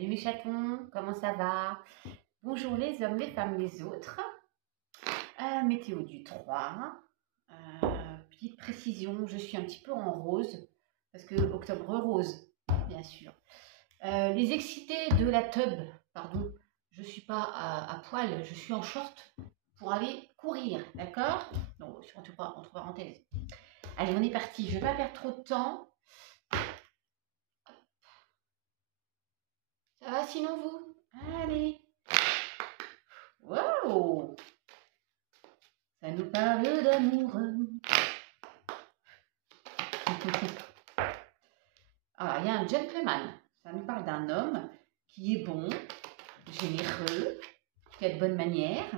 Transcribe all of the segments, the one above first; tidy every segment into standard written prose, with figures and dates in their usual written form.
Salut mes chatons, comment ça va? Bonjour les hommes, les femmes, les autres. Météo du 3. Petite précision, je suis un petit peu en rose, parce que octobre rose, bien sûr. Les excités de la tub, pardon, je ne suis pas à poil, je suis en short pour aller courir, d'accord? Non, surtout pas entre parenthèses. Allez, on est parti, je ne vais pas perdre trop de temps. Ça va sinon vous? Allez. Wow! Ça nous parle d'amour. Alors, il y a un gentleman. Ça nous parle d'un homme qui est bon, généreux, qui a de bonnes manières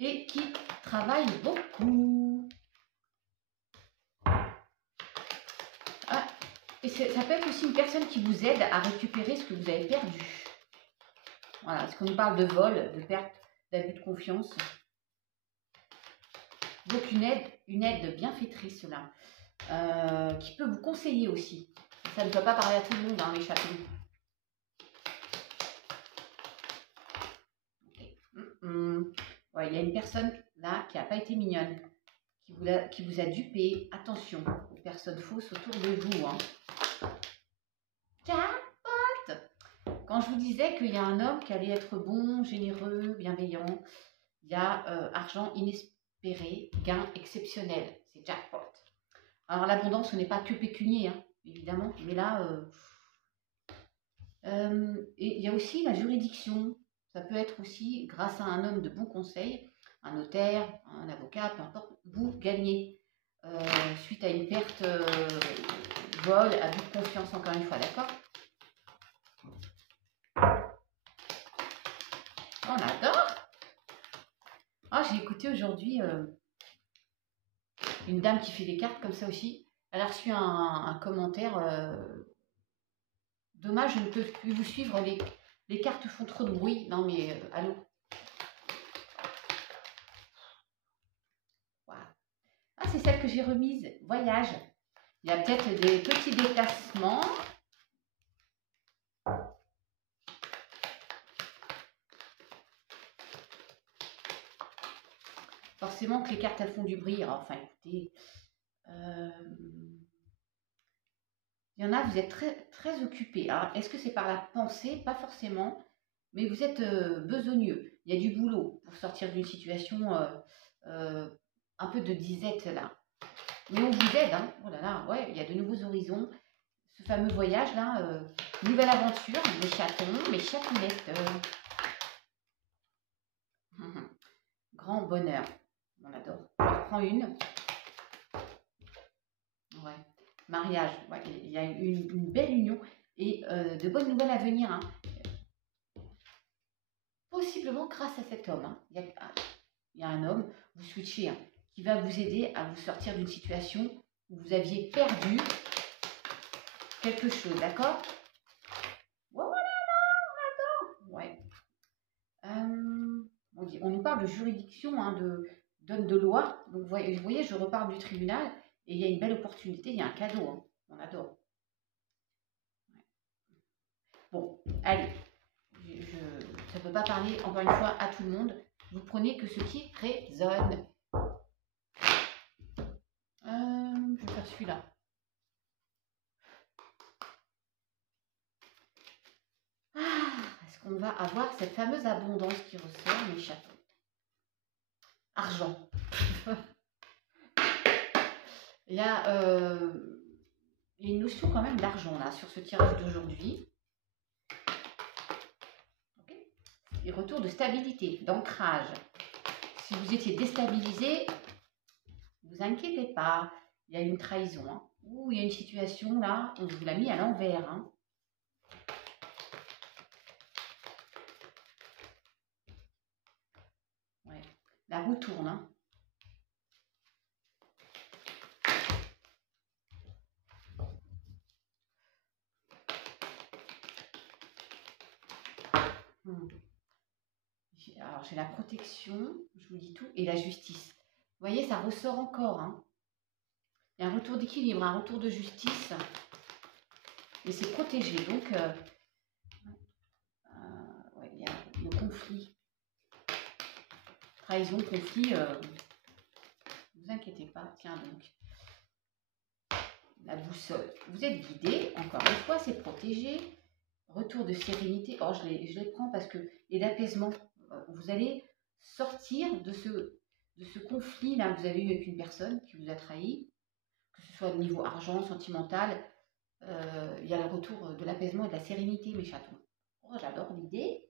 et qui travaille beaucoup. Ah, et ça peut être aussi une personne qui vous aide à récupérer ce que vous avez perdu. Voilà, parce qu'on nous parle de vol, de perte, d'abus de confiance. Donc une aide bienfaitrice là, qui peut vous conseiller aussi. Ça ne peut pas parler à tout le monde, hein, les chatons. Ouais, il y a une personne là qui n'a pas été mignonne, qui vous a dupé. Attention aux personnes fausses autour de vous. Hein. Jackpot! Quand je vous disais qu'il y a un homme qui allait être bon, généreux, bienveillant, il y a argent inespéré, gain exceptionnel. C'est jackpot. Alors l'abondance, ce n'est pas que pécunier, hein, évidemment, mais là, et il y a aussi la juridiction. Ça peut être aussi grâce à un homme de bons conseils, un notaire, un avocat, peu importe, vous gagnez suite à une perte, vol, abus de confiance, encore une fois, d'accord? On adore. Ah, j'ai écouté aujourd'hui une dame qui fait des cartes comme ça aussi. Elle a reçu un commentaire. Dommage, je ne peux plus vous suivre. Les cartes font trop de bruit. Non, mais allô. Voilà. Ah, c'est celle que j'ai remise. Voyage. Il y a peut-être des petits déplacements. Forcément que les cartes, elles font du bruit. Alors, enfin, écoutez. Il y en a, vous êtes très, très occupés. Alors, est-ce que c'est par la pensée? Pas forcément. Mais vous êtes besogneux. Il y a du boulot pour sortir d'une situation un peu de disette là. Mais on vous aide, hein. Oh là là, ouais, il y a de nouveaux horizons. Ce fameux voyage là, nouvelle aventure, mes chatons, mes chatounettes. Grand bonheur. On adore. Je reprends une. Ouais. Mariage. Ouais, il y a une belle union et de bonnes nouvelles à venir. Hein. Possiblement grâce à cet homme. Hein. Il y a un homme, vous switchez, hein, qui va vous aider à vous sortir d'une situation où vous aviez perdu quelque chose, d'accord? Voilà, on adore. Ouais. On nous parle de juridiction, hein, d'homme de loi. Donc vous voyez, je reparle du tribunal et il y a une belle opportunité, il y a un cadeau. Hein. On adore. Ouais. Bon, allez. Ça ne peut pas parler, encore une fois, à tout le monde. Vous prenez que ce qui résonne. Je vais faire celui-là. Est-ce qu'on va avoir cette fameuse abondance qui ressort, mes chatons? Argent. Il y a une notion quand même d'argent là sur ce tirage d'aujourd'hui. Okay. Et retour de stabilité, d'ancrage. Si vous étiez déstabilisé, ne vous inquiétez pas. Il y a une trahison. Hein. Ou il y a une situation là, on vous l'a mis à l'envers. Hein. Ouais. La roue tourne. Hein. Alors j'ai la protection, je vous dis tout, et la justice. Vous voyez, ça ressort encore. Hein. Il y a un retour d'équilibre, un retour de justice. et c'est protégé. Donc, ouais, il y a le conflit. Trahison, conflit, ne vous inquiétez pas. Tiens donc, la boussole. Vous êtes guidé, encore une fois, c'est protégé. Retour de sérénité. Oh, je les prends parce que, et d'apaisement. Vous allez sortir de ce conflit-là que vous avez eu avec une personne qui vous a trahi, que ce soit au niveau argent, sentimental. Il y a le retour de l'apaisement et de la sérénité, mes chatons. Oh, j'adore l'idée.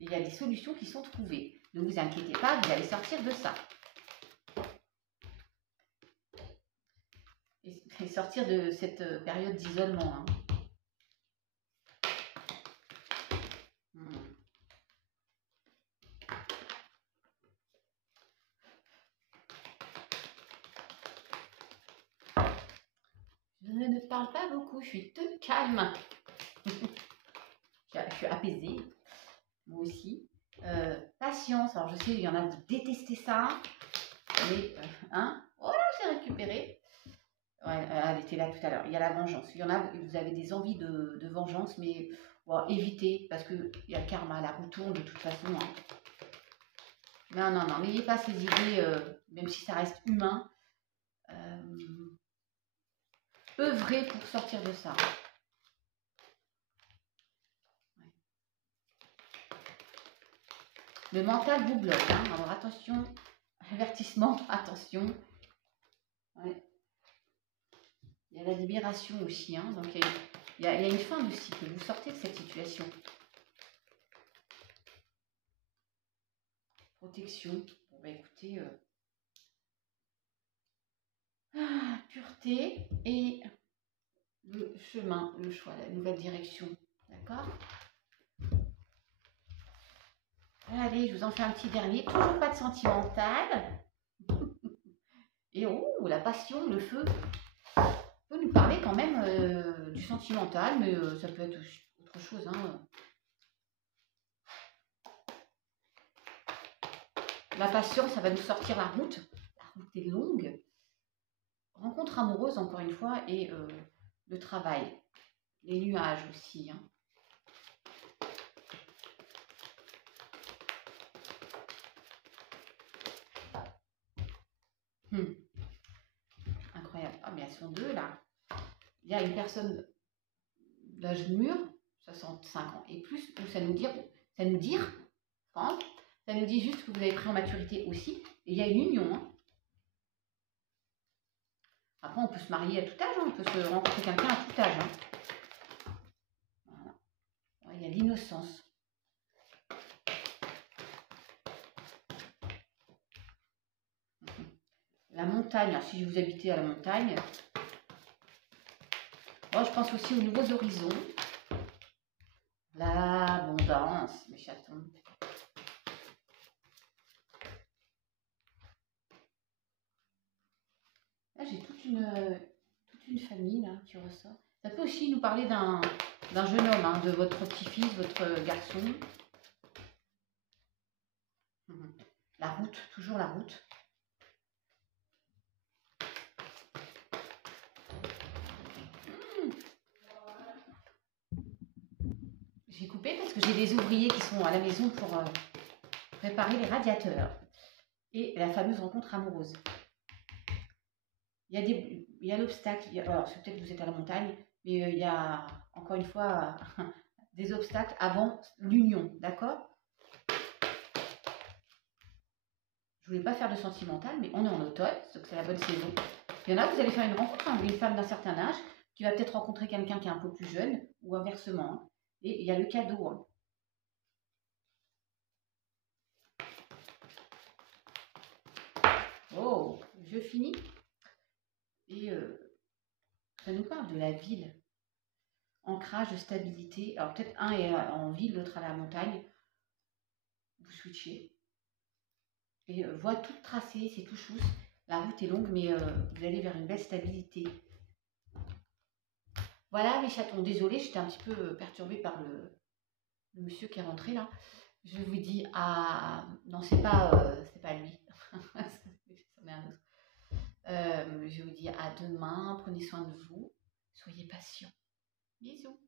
Il y a des solutions qui sont trouvées. Ne vous inquiétez pas, vous allez sortir de ça. Et sortir de cette période d'isolement. Hein. Je ne parle pas beaucoup, je suis toute calme. Je suis apaisée, moi aussi. Patience, alors je sais, il y en a qui détestent ça. Mais, hein, voilà, j'ai récupéré. Ouais, elle était là tout à l'heure. Il y a la vengeance. Il y en a, vous avez des envies de vengeance, mais bon, évitez, parce qu'il y a le karma, la roue tourne de toute façon. Hein. Non, non, non, n'ayez pas ces idées, même si ça reste humain. Œuvrez pour sortir de ça. Ouais. Le mental vous bloque, hein. Alors attention, avertissement, attention. Ouais. Il y a la libération aussi, hein. Donc il y a une fin de cycle, vous sortez de cette situation. Protection, bon bah écoutez, pureté et le chemin, le choix, la nouvelle direction, d'accord? Allez, je vous en fais un petit dernier, toujours pas de sentimental. Et oh, la passion, le feu, peut nous parler quand même du sentimental, mais ça peut être autre chose, hein. La passion, ça va nous sortir la route. La route est longue. Rencontre amoureuse, encore une fois, et le travail. Les nuages aussi. Hein. Incroyable. Ah, mais elles sont deux, là. Il y a une personne d'âge mûr, 65 ans et plus, où ça nous dit, ça nous dit juste que vous avez pris en maturité aussi. Et il y a une union, hein. Après, on peut se marier à tout âge, hein. On peut se rencontrer quelqu'un à tout âge. Hein. Voilà. Il y a l'innocence. La montagne, alors, si vous habitez à la montagne, moi je pense aussi aux nouveaux horizons. L'abondance, mes chatons. Là, j'ai toute une famille là, qui ressort. Ça peut aussi nous parler d'un jeune homme, hein, de votre petit-fils, votre garçon. La route, toujours la route. J'ai coupé parce que j'ai des ouvriers qui sont à la maison pour préparer les radiateurs. Et la fameuse rencontre amoureuse. Il y a l'obstacle. Alors, c'est peut-être que vous êtes à la montagne, mais il y a, encore une fois, des obstacles avant l'union, d'accord? Je voulais pas faire de sentimental, mais on est en automne, donc c'est la bonne saison. Il y en a, vous allez faire une rencontre, hein, une femme d'un certain âge, qui va peut-être rencontrer quelqu'un qui est un peu plus jeune, ou inversement. Hein. Et il y a le cadeau. Hein. Oh, je finis. Et ça nous parle de la ville. Ancrage, de stabilité. Alors peut-être un est en ville, l'autre à la montagne. Vous switchez. Et voie toute tracée, c'est tout chousse. La route est longue, mais vous allez vers une belle stabilité. Voilà mes chatons. Désolée, j'étais un petit peu perturbée par le monsieur qui est rentré là. Je vous dis non, c'est pas lui. C'en est un autre. Je vous dis à demain, prenez soin de vous, soyez patients. Bisous.